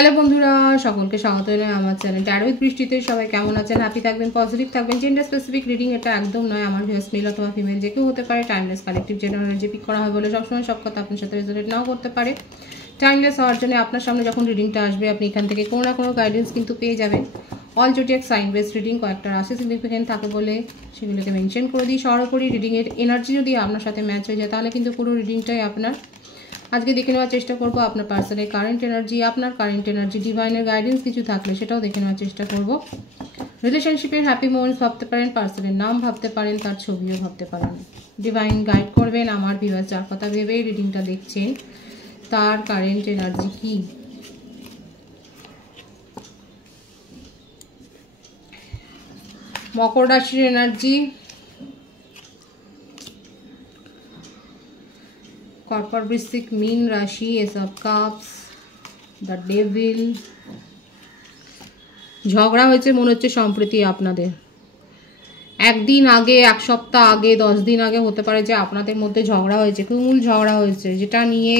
Hello বন্ধুরা, সকলকে স্বাগত জানাই আমার চ্যানেল ট্যারো উইথ বৃষ্টিতে। সবাই কেমন আছেন? হ্যাপি থাকবেন, পজিটিভ থাকবেন। জেন্ডার স্পেসিফিক রিডিং এটা একদম নয়, আমার ভিউয়ার্স মেল অথবা ফিমেল যে কেউ হতে পারে। Timeless collective general energy pick করা হয় বলে সবসময় সব কথা আপনার সাথে রেজোনেট নাও করতে পারে। টাইমলেস হওয়ার জন্য আপনার সামনে যখন রিডিংটা আসবে আপনি এখান থেকে কোনো না কোনো গাইডেন্স কিন্তু পেয়ে যাবেন। All zodiac sign base reading কয়েকটা রাশি সিগনিফিকেন্ট থাকে বলে সেগুলোকে মেনশন করে দিই। সর্বোপরি রিডিংয়ের এনার্জি যদি আপনার সাথে ম্যাচ হয়ে যায় তাহলে কিন্তু পুরো রিডিংটাই আপনার। আজকে দেখে নেওয়ার চেষ্টা করব আপনার পার্সনের কারেন্ট এনার্জি, আপনার কারেন্ট এনার্জি, ডিভাইনের গাইডেন্স কিছু থাকলে সেটাও দেখে নেওয়ার চেষ্টা করব। রিলেশনশিপের হ্যাপি মোমেন্টস ভাবতে পারেন, পার্সনের নাম ভাবতে পারেন, তার ছবিও ভাবতে পারেন। ডিভাইন গাইড করবেন আমার ভিউয়ার্স যার কথা ভেবেই রিডিংটা দেখছেন তার কারেন্ট এনার্জি কি। মকর রাশির এনার্জি, কর্কট বৃশ্চিক মীন রাশি, S of cups, the devil. ঝগড়া হয়েছে মনে হচ্ছে সম্প্রতি আপনাদের, একদিন আগে, এক সপ্তাহ আগে, 10 দিন আগে হতে পারে যে আপনাদের মধ্যে ঝগড়া হয়েছে, তুমুল ঝগড়া হয়েছে, যেটা নিয়ে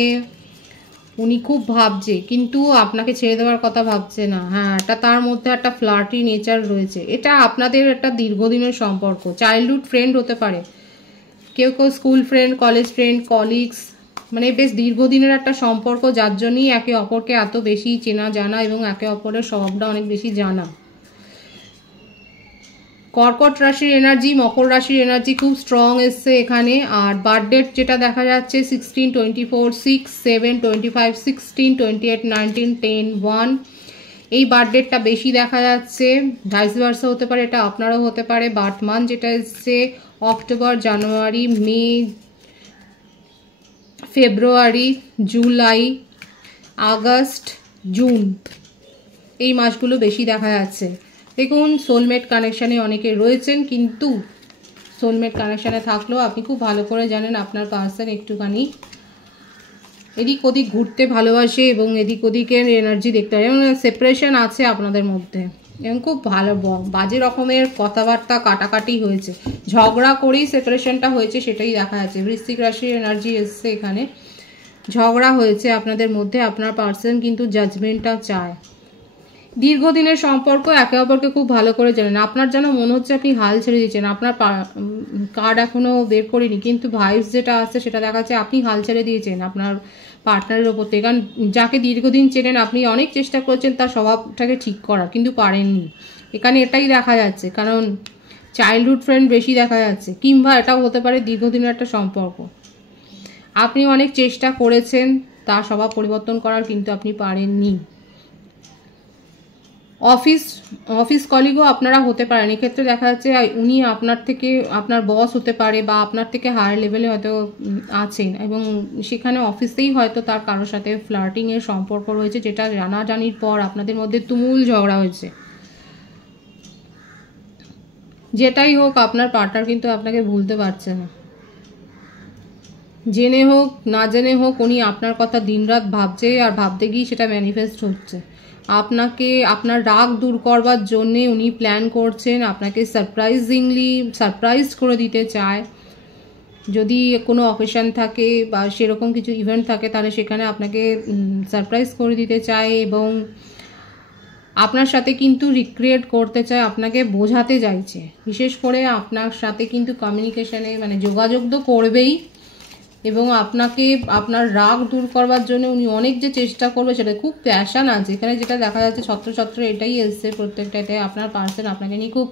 উনি খুব ভাবছে কিন্তু আপনাকে ছেড়ে দেওয়ার কথা ভাবছে না। হ্যাঁ, এটা তার মধ্যে একটা ফ্লার্টি নেচার রয়েছে। এটা আপনাদের একটা দীর্ঘদিনের সম্পর্ক, চাইল্ডহুড ফ্রেন্ড হতে পারে, কেউ কেউ school friend, college friend, colleagues, মানে বেশ দীর্ঘদিনের একটা সম্পর্ক, যার জন্যই একে অপরকে এত বেশি চেনা জানা এবং একে অপরের স্বভাবটা অনেক বেশি জানা। কর্কট রাশির এনার্জি, মকর রাশির এনার্জি খুব স্ট্রং এসছে এখানে। আর বার্থডেট যেটা দেখা যাচ্ছে 16, 24, 6, 7, 25, 16, 28, 19, 10, 1, এই বার্থডেটটা বেশি দেখা যাচ্ছে। ভাইস ভার্সা হতে পারে, এটা আপনারও হতে পারে। বার্থ মান্থ যেটা এসছে অক্টোবর, জানুয়ারি, মে, ফেব্রুয়ারি, জুলাই, আগস্ট, জুন, এই মাসগুলো বেশি দেখা যাচ্ছে। দেখুন, সোলমেট কানেকশানে অনেকে রয়েছেন, কিন্তু সোলমেট কানেকশানে থাকলেও আপনি খুব ভালো করে জানেন আপনার পার্সন একটুখানি এদিক ওদিক ঘুরতে ভালোবাসে এবং এদিক ওদিকের এনার্জি দেখতে হয়, এবং সেপারেশন আছে আপনাদের মধ্যে, এবং খুব ভালো বাজে রকমের কথাবার্তা কাটাকাটি হয়েছে, ঝগড়া করেই সেপারেশনটা হয়েছে সেটাই দেখা যাচ্ছে। বৃশ্চিক রাশির এনার্জি এসছে এখানে, ঝগড়া হয়েছে আপনাদের মধ্যে, আপনার পার্সন কিন্তু জাজমেন্টটা চায়। দীর্ঘদিনের সম্পর্ক, একে অপরকে খুব ভালো করে জানেন। আপনার যেন মনে হচ্ছে আপনি হাল ছেড়ে দিচ্ছেন, আপনার কার্ড এখনও বের করিনি কিন্তু ভাইবস যেটা আসছে সেটা দেখাচ্ছে আপনি হাল ছেড়ে দিয়েছেন আপনার পার্টনারের ওপর থেকে। কারণ যাকে দীর্ঘদিন চেনেন আপনি অনেক চেষ্টা করছেন তার স্বভাবটাকে ঠিক করার, কিন্তু পারেননি। এখানে এটাই দেখা যাচ্ছে, কারণ চাইল্ডহুড ফ্রেন্ড বেশি দেখা যাচ্ছে, কিংবা এটাও হতে পারে দীর্ঘদিনের একটা সম্পর্ক। আপনি অনেক চেষ্টা করেছেন তার স্বভাব পরিবর্তন করার, কিন্তু আপনি পারেননি। অফিস কলিগও আপনারা হতে পারেন, এক্ষেত্রে দেখা যাচ্ছে উনি আপনার থেকে, আপনার বস হতে পারে বা আপনার থেকে হায়ার লেভেলে হয়তো আছেন, এবং সেখানে অফিসেই হয়তো তার কারোর সাথে ফ্লার্টিংয়ের সম্পর্ক রয়েছে, যেটা জানাজানির পর আপনাদের মধ্যে তুমুল ঝগড়া হয়েছে। যেটাই হোক আপনার পার্টনার কিন্তু আপনাকে ভুলতে পারছে না, জেনে হোক না জেনে হোক উনি আপনার কথা দিনরাত ভাবছে, আর ভাবতে গিয়ে সেটা ম্যানিফেস্ট হচ্ছে। আপনাকে, আপনার রাগ দূর করবার জন্যে উনি প্ল্যান করছেন, আপনাকে সারপ্রাইজ করে দিতে চায়। যদি কোনো অকেশন থাকে বা সেরকম কিছু ইভেন্ট থাকে তাহলে সেখানে আপনাকে সারপ্রাইজ করে দিতে চায়, এবং আপনার সাথে কিন্তু রিক্রিয়েট করতে চায়, আপনাকে বোঝাতে চাইছে। বিশেষ করে আপনার সাথে কিন্তু কমিউনিকেশনে, মানে যোগাযোগ তো করবেই, এবং আপনাকে, আপনার রাগ দূর করবার জন্য উনি অনেক যে চেষ্টা করবে, সেটা খুব প্যাশন আছে এখানে, যেটা দেখা যাচ্ছে ছত্র এটাই এসছে প্রত্যেকটাতে। আপনার পার্সন আপনাকে নিয়ে খুব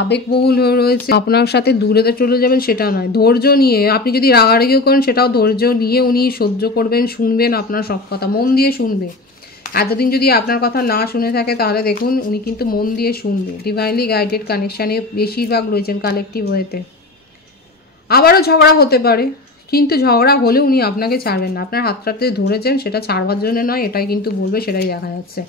আবেগবহুল হয়ে রয়েছে, আপনার সাথে দূরে চলে যাবেন সেটা নয়, ধৈর্য নিয়ে, আপনি যদি রাগারাগিও করেন সেটাও ধৈর্য নিয়ে উনি সহ্য করবেন, শুনবেন আপনার সব কথা, মন দিয়ে শুনবে। এতদিন যদি আপনার কথা না শুনে থাকে তাহলে দেখুন উনি কিন্তু মন দিয়ে শুনবে। ডিভাইনলি গাইডেড কানেকশানে বেশিরভাগ রয়েছেন কালেকটিভ ওয়েতে। আবারও ঝগড়া হতে পারে, কিন্তু ঝগড়া হলে উনি আপনাকে ছাড়বেন না, আপনার হাতটাতে ধরেছেন সেটা ছাড়বার জন্য নয়, এটাই কিন্তু বলবে, সেটাই দেখা যাচ্ছে।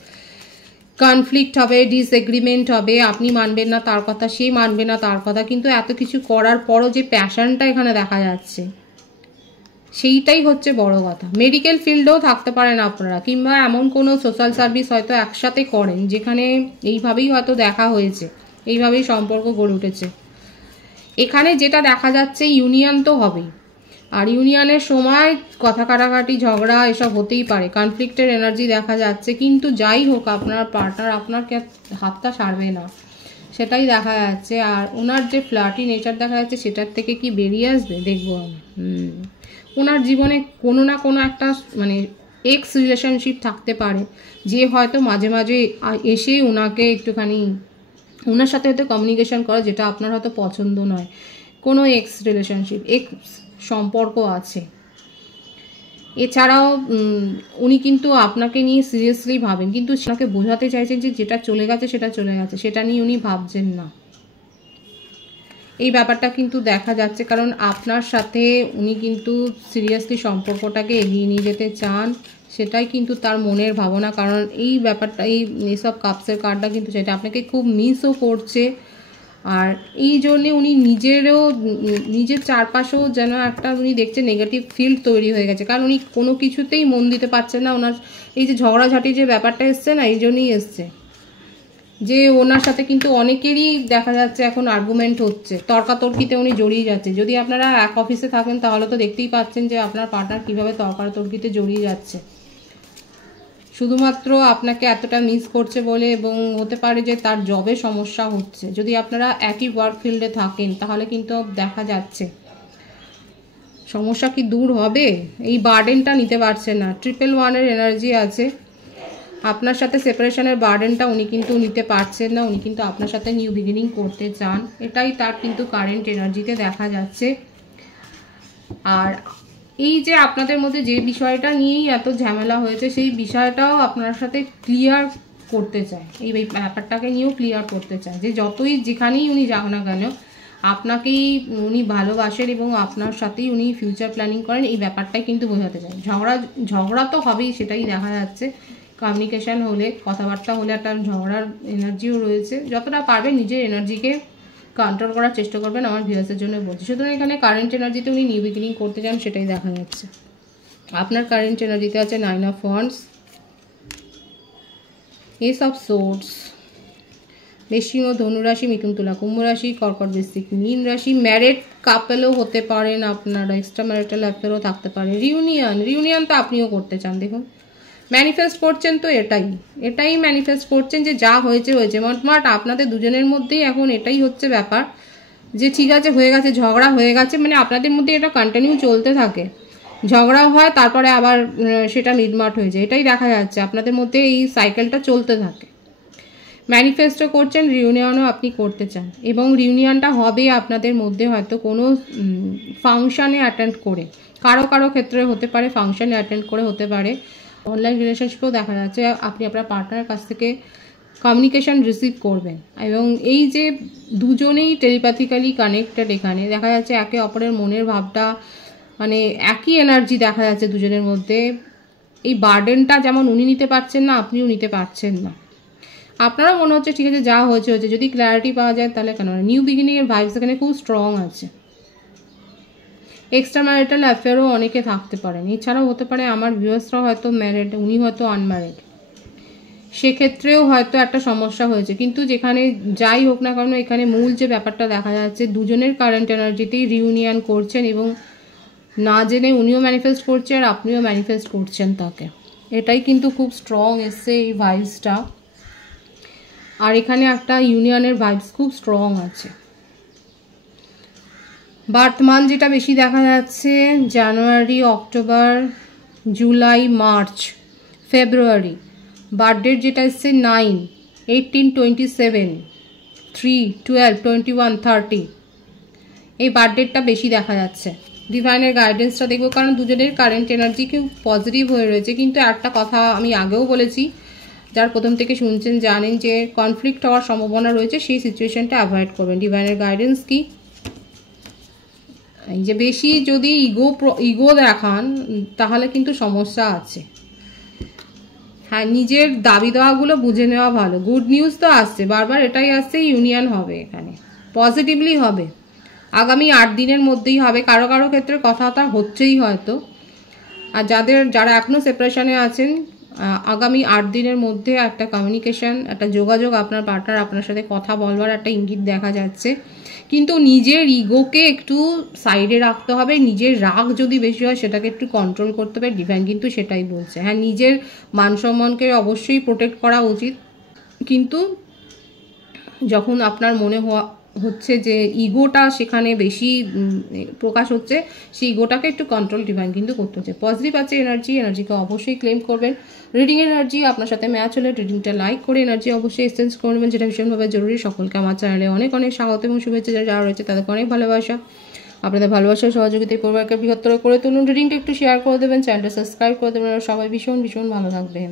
কনফ্লিক্ট হবে, ডিসএগ্রিমেন্ট হবে, আপনি মানবেন না তার কথা, সে মানবে না তার কথা, কিন্তু এত কিছু করার পরও যে প্যাশনটা এখানে দেখা যাচ্ছে সেইটাই হচ্ছে বড় কথা। মেডিকেল ফিল্ডেও থাকতে পারেন আপনারা, কিংবা এমন কোনো সোশ্যাল সার্ভিস হয়তো একসাথে করেন যেখানে এইভাবেই হয়তো দেখা হয়েছে, এইভাবেই সম্পর্ক গড়ে উঠেছে। এখানে যেটা দেখা যাচ্ছে ইউনিয়ন তো হবেই, আর ইউনিয়নের সময় কথা কাটাকাটি ঝগড়া এসব হতেই পারে, কনফ্লিক্টের এনার্জি দেখা যাচ্ছে, কিন্তু যাই হোক আপনার পার্টনার আপনার হাতটা ছাড়বে না, সেটাই দেখা যাচ্ছে। আর ওনার যে ফ্লার্টি নেচার দেখা যাচ্ছে সেটার থেকে কি বেরিয়ে আসবে দেখবো আমি। ওনার জীবনে কোনো না কোনো একটা মানে এক্স রিলেশনশিপ থাকতে পারে, যে হয়তো মাঝে মাঝে এসে ওনাকে একটুখানি ওনার সাথে হয়তো কমিউনিকেশন করা, যেটা আপনার হয়তো পছন্দ নয়। কোনো এক্স রিলেশনশিপ, এক্স সম্পর্ক আছে। এছাড়াও উনি কিন্তু আপনাকে নিয়ে সিরিয়াসলি ভাবেন, কিন্তু সেটাকে বোঝাতে চাইছেন যে যেটা চলে গেছে সেটা চলে গেছে, সেটা নিয়ে উনি ভাবছেন না। এই ব্যাপারটা কিন্তু দেখা যাচ্ছে, কারণ আপনার সাথে উনি কিন্তু সিরিয়াসলি সম্পর্কটাকে এগিয়ে নিয়ে যেতে চান, সেটাই কিন্তু তার মনের ভাবনা। কারণ এই ব্যাপারটা, এইসব কাপসের কার্ডটা কিন্তু সেটা আপনাকে খুব মিসও করছে। আর এই জন্যে উনি নিজের চারপাশেও যেন একটা উনি দেখছে নেগেটিভ ফিল্ড তৈরি হয়ে গেছে, কারণ উনি কোনো কিছুতেই মন দিতে পারছেন না। ওনার এই যে ঝগড়াঝাটি যে ব্যাপারটা এসছে না, এই জন্যই এসছে যে ওনার সাথে কিন্তু অনেকেরই দেখা যাচ্ছে এখন আর্গুমেন্ট হচ্ছে, তর্কাতর্কিতে উনি জড়িয়ে যাচ্ছে। যদি আপনারা এক অফিসে থাকেন তাহলে তো দেখতেই পাচ্ছেন যে আপনার পার্টনার কীভাবে তর্কাতর্কিতে জড়িয়ে যাচ্ছে, শুধুমাত্র আপনাকে এতটা মিস করছে বলে। এবং হতে পারে যে তার জবে সমস্যা হচ্ছে। যদি আপনারা একই ওয়ার্ক ফিল্ডে থাকেন তাহলে কিন্তু দেখা যাচ্ছে সমস্যা কি দূর হবে, এই বার্ডেনটা নিতে পারছে না। 111-এর এনার্জি আছে, আপনার সাথে সেপারেশনের বার্ডেনটা উনি কিন্তু নিতে পারছেন না। উনি কিন্তু আপনার সাথে নিউ বিগিনিং করতে চান, এটাই তার কিন্তু কারেন্ট এনার্জিতে দেখা যাচ্ছে। আর এই যে আপনাদের মধ্যে যে বিষয়টা নিয়েই এত ঝামেলা হয়েছে, সেই বিষয়টাও আপনার সাথে ক্লিয়ার করতে চায়, এই ব্যাপারটাকে নিয়েও ক্লিয়ার করতে চায় যে যতই যেখানেই উনি যাক না কেন আপনাকেই উনি ভালোবাসেন এবং আপনার সাথেই উনি ফিউচার প্ল্যানিং করেন, এই ব্যাপারটাই কিন্তু বোঝাতে চায়। ঝগড়া তো হবেই, সেটাই দেখা যাচ্ছে। কমিউনিকেশন হলে, কথাবার্তা হলে একটা ঝগড়ার এনার্জিও রয়েছে। যতটা পারবেন নিজের এনার্জিকে কন্ট্রোল করার চেষ্টা করবেন, আমার ভিউয়ার্সের জন্য বলছি। সুতরাং এখানে কারেন্ট এনার্জিতে উনি নিউ বিগিনিং করতে চান, সেটাই দেখা যাচ্ছে। আপনার কারেন্ট এনার্জিতে আছে 9 of wands, S of swords, বৃশ্চিক ও ধনুরাশি, মিথুন তুলা কুম্ভ রাশি, কর্কট বৃশ্চিক মীন রাশি। ম্যারিড কাপেলও হতে পারেন আপনারা, এক্সট্রা ম্যারিটাল অ্যাফেয়ারও থাকতে পারে। রিউনিয়ন তো আপনিও করতে চান। দেখুন ম্যানিফেস্ট করছেন তো এটাই ম্যানিফেস্ট করছেন যে যা হয়েছে হয়েছে। মোটমাট আপনাদের দুজনের মধ্যেই এখন এটাই হচ্ছে ব্যাপার যে ঠিক আছে হয়ে গেছে, ঝগড়া হয়ে গেছে, মানে আপনাদের মধ্যে এটা কন্টিনিউ চলতে থাকে, ঝগড়া হয় তারপরে আবার সেটা মিটমাট হয়ে যায়, এটাই দেখা যাচ্ছে আপনাদের মধ্যে এই সাইকেলটা চলতে থাকে। ম্যানিফেস্টও করছেন, রিউনিয়নও আপনি করতে চান, এবং রিউনিয়নটা হবে আপনাদের মধ্যে হয়তো কোনো ফাংশানে অ্যাটেন্ড করে, কারো ক্ষেত্রে হতে পারে ফাংশানে অ্যাটেন্ড করে, হতে পারে অনলাইন রিলেশনশিপেও দেখা যাচ্ছে আপনি আপনার পার্টনারের কাছ থেকে কমিউনিকেশন রিসিভ করবেন। এবং এই যে দুজনেই টেলিপ্যাথিক্যালি কানেক্টেড, এখানে দেখা যাচ্ছে একে অপরের মনের ভাবটা মানে একই এনার্জি দেখা যাচ্ছে দুজনের মধ্যে। এই বার্ডেনটা যেমন উনি নিতে পারছেন না, আপনিও নিতে পারছেন না। আপনারও মনে হচ্ছে ঠিক আছে যা হয়েছে হয়েছে, যদি ক্ল্যারিটি পাওয়া যায় তাহলে কেন। নিউ বিগিনিংয়ের ভাইবস এখানে খুব স্ট্রং আছে। এক্সট্রা ম্যারিটাল অ্যাফেয়ারও অনেকে থাকতে পারেন। এছাড়াও হতে পারে আমার ভিউয়ার্সরা হয়তো ম্যারিড, উনি হয়তো আনম্যারিড, সেক্ষেত্রেও হয়তো একটা সমস্যা হয়েছে। কিন্তু যেখানে যাই হোক না কেন, এখানে মূল যে ব্যাপারটা দেখা যাচ্ছে দুজনের কারেন্ট এনার্জিতেই রিউনিয়ন করছেন, এবং না জেনে উনিও ম্যানিফেস্ট করছে আর আপনিও ম্যানিফেস্ট করছেন তাকে, এটাই কিন্তু খুব স্ট্রং এসছে এই ভাইবসটা। আর এখানে একটা ইউনিয়নের ভাইবস খুব স্ট্রং আছে। বার্থ মান্থ যেটা বেশি দেখা যাচ্ছে জানুয়ারি, অক্টোবর, জুলাই, মার্চ, ফেব্রুয়ারি। বার্থডেট যেটা এসছে 9, 18, 27, 3, 12, 21, 30, এই বার্থডেটটা বেশি দেখা যাচ্ছে। ডিভাইনের গাইডেন্সটা দেখবো, কারণ দুজনের কারেন্ট এনার্জি খুব পজিটিভ হয়ে রয়েছে। কিন্তু একটা কথা আমি আগেও বলেছি, যার প্রথম থেকে শুনছেন জানেন যে কনফ্লিক্ট হওয়ার সম্ভাবনা রয়েছে, সেই সিচুয়েশনটা অ্যাভয়েড করবেন। ডিভাইনের গাইডেন্স কি, এই যে বেশি যদি ইগো দেখান তাহলে কিন্তু সমস্যা আছে। হ্যাঁ, নিজের দাবি দেওয়াগুলো বুঝে নেওয়া ভালো। গুড নিউজ তো আসছে, বারবার এটাই আসছে, ইউনিয়ন হবে, এখানে পজিটিভলি হবে, আগামী 8 দিনের মধ্যেই হবে। কারো ক্ষেত্রে কথাটা হচ্ছেই হয়তো। আর যারা এখনও সেপারেশনে আছেন আগামী 8 দিনের মধ্যে একটা কমিউনিকেশন, একটা যোগাযোগ, আপনার পার্টনার আপনার সাথে কথা বলবার একটা ইঙ্গিত দেখা যাচ্ছে। কিন্তু নিজের ইগোকে একটু সাইডে রাখতে হবে, নিজের রাগ যদি বেশি হয় সেটাকে একটু কন্ট্রোল করতে হবে। ডিভাইন কিন্তু সেটাই বলছে। হ্যাঁ, নিজের মান সম্মানকে অবশ্যই প্রোটেক্ট করা উচিত, কিন্তু যখন আপনার মনে হচ্ছে যে ইগোটা সেখানে বেশি প্রকাশ হচ্ছে, সেই ইগোটাকে একটু কন্ট্রোল ডিভাইন কিন্তু করতে হচ্ছে। পজিটিভ আছে এনার্জিকে অবশ্যই ক্লেম করবেন। রিডিং এনার্জি আপনার সাথে ম্যাচ হলে রিডিংটা লাইক করে এনার্জি অবশ্যই এক্সচেঞ্জ করবেন, যেটা ভীষণভাবে জরুরি। সকলকে আমার চ্যানেলে অনেক অনেক স্বাগত এবং শুভেচ্ছা। যারা রয়েছে তাদেরকে অনেক ভালোবাসা। আপনাদের ভালোবাসার সহযোগিতায় পরিবারকে বৃহত্তর করে তুলুন। রিডিংটা একটু শেয়ার করে দেবেন, চ্যানেলটা সাবস্ক্রাইব করে দেবেন। সবাই ভীষণ ভীষণ ভালো থাকবেন।